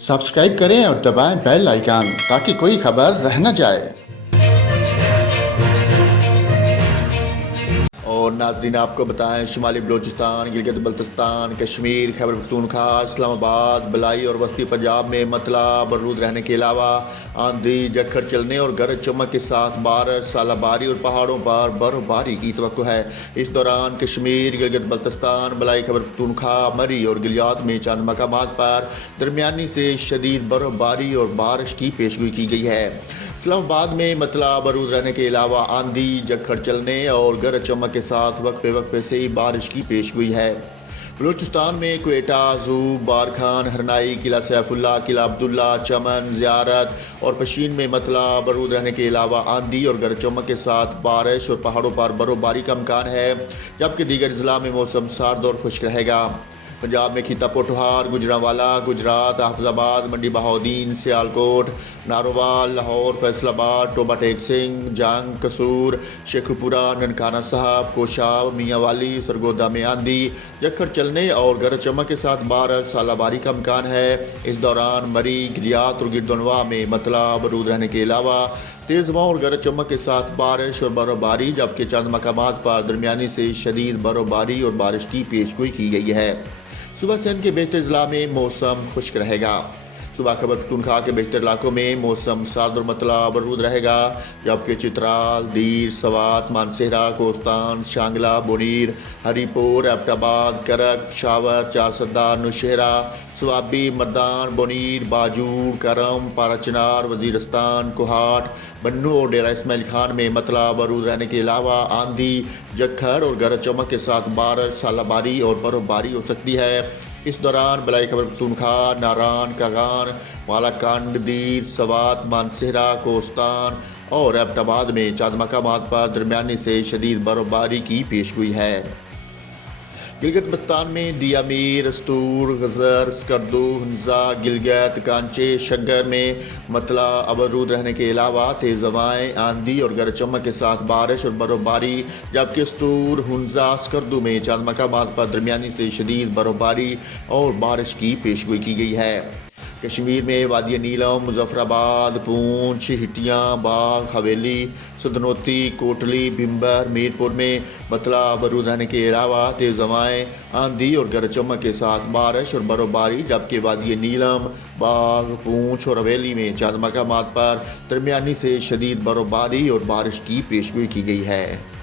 Subscribe करें और दबाएं बेल आइकन ताकि कोई खबर रह न जाए। और नाजरीन आपको बताएं, शुमाली बलूचिस्तान, गिलगित बल्तिस्तान, कश्मीर, खैबर पख्तूनख्वा, इस्लामाबाद, बलाई और वस्ती पंजाब में मतला बरूद रहने के अलावा आंधी झक्खड़ चलने और गरज चमक के साथ बारिश, सालाबारी और पहाड़ों पर बर्फबारी की तवक्को है। इस दौरान कश्मीर, गिलगित बल्तिस्तान, बलाई, खैबर पख्तूनख्वा, मरी और गिलियात में चंद मकामात पर दरमियानी से शदीद बर्फबारी और बारिश की पेशगोई की गई है। इस्लामाबाद में मतला बरूद रहने के अलावा आंधी झक्खड़ चलने और गरज चमक के साथ वक्फे वक्फे से बारिश की पेशगोई है। बलूचिस्तान में क्वेटा, ज़ूब, बारखान, हरनाई, किला सैफुल्ला, किला अब्दुल्ला, चमन, ज़ियारत और पशीन में मतला बरूद रहने के अलावा आंधी और गरज चमक के साथ बारिश और पहाड़ों पर बर्फबारी का इम्कान है, जबकि दीगर ज़िला में मौसम सर्द और खुश्क रहेगा। पंजाब में खीता पोठहार, गुजरांवाला, गुजरात, हाफिजाबाद, मंडी बहाउद्दीन, सियालकोट, नारोवाल, लाहौर, फैसलाबाद, टोबा टेक सिंह, जंग, कसूर, शेखुपुरा, ननकाना साहब, कोशाब, मियांवाली, सरगोदा में आंधी झक्खड़ चलने और गरज चमक के साथ बारिश, सालाबारी का इम्कान है। इस दौरान मरी, गिलियात और गिरदोनवा में मतला बरूद रहने के अलावा तेज़ हवाओं और गरज चमक के साथ बारिश और बर्फबारी, जबकि चंद मकामात पर दरमियानी से शदीद बर्फबारी और बारिश की पेशगोई की गई है। सुबह से के बेहतर ज़िला में मौसम खुश्क रहेगा। सुबह खैबर पख्तूनख्वा के बेहतर इलाकों में मौसम सर्द और मतला बरूद रहेगा, जबकि चित्राल, दीर, सवात, मानसेहरा, कोस्तान, शांगला, बोनीर, हरीपुर, एबटाबाद, करक, पेशावर, चारसदा, नौशहरा, स्वाबी, मर्दान, बोनीर, बाजूड़, करम, पाराचनार, वजीरस्तान, कोहाट, बन्नू और डेरा इस्माइल खान में मतला बरूद रहने के अलावा आंधी झक्खड़ और गरज चमक के साथ बारिश, सालाबारी और बर्फबारी हो सकती है। इस दौरान बलाई, खैबर पख्तूनख्वा, नारान, कागान, मालाकंड, दीर, सवात, मानसेहरा, कोस्तान और एबटाबाद में चंद मकामात पर दरमियानी से शदीद बर्फबारी की पेशगोई है। गिलगित बल्तिस्तान में दियामीर, अस्तूर, गजर, स्कर्दू, हंजा, गिलगित, कांचे, शग्गर में मतला बरूद रहने के अलावा तेज़ हवाएं, आंधी और गरज चमक के साथ बारिश और बर्फबारी, जबकि अस्तूर, हंजा, स्कर्दू में चंद मकामात पर दरमियानी से शदीद बर्फबारी और बारिश की पेशगोई की गई है। कश्मीर में वादी नीलम, मुजफ्फराबाद, पूंछ, हिटियाँ, बाग, हवेली, सदनोती, कोटली, भिम्बर, मीरपुर में मतला बरूद रहने के अलावा तेज़ हवाएं, आंधी और गरज चमक के साथ बारिश और बर्फबारी, जबकि वादी नीलम, बाग, पूंछ और हवेली में चंद मकामात पर दरमियानी से शदीद बर्फबारी और बारिश की पेशगोई की गई है।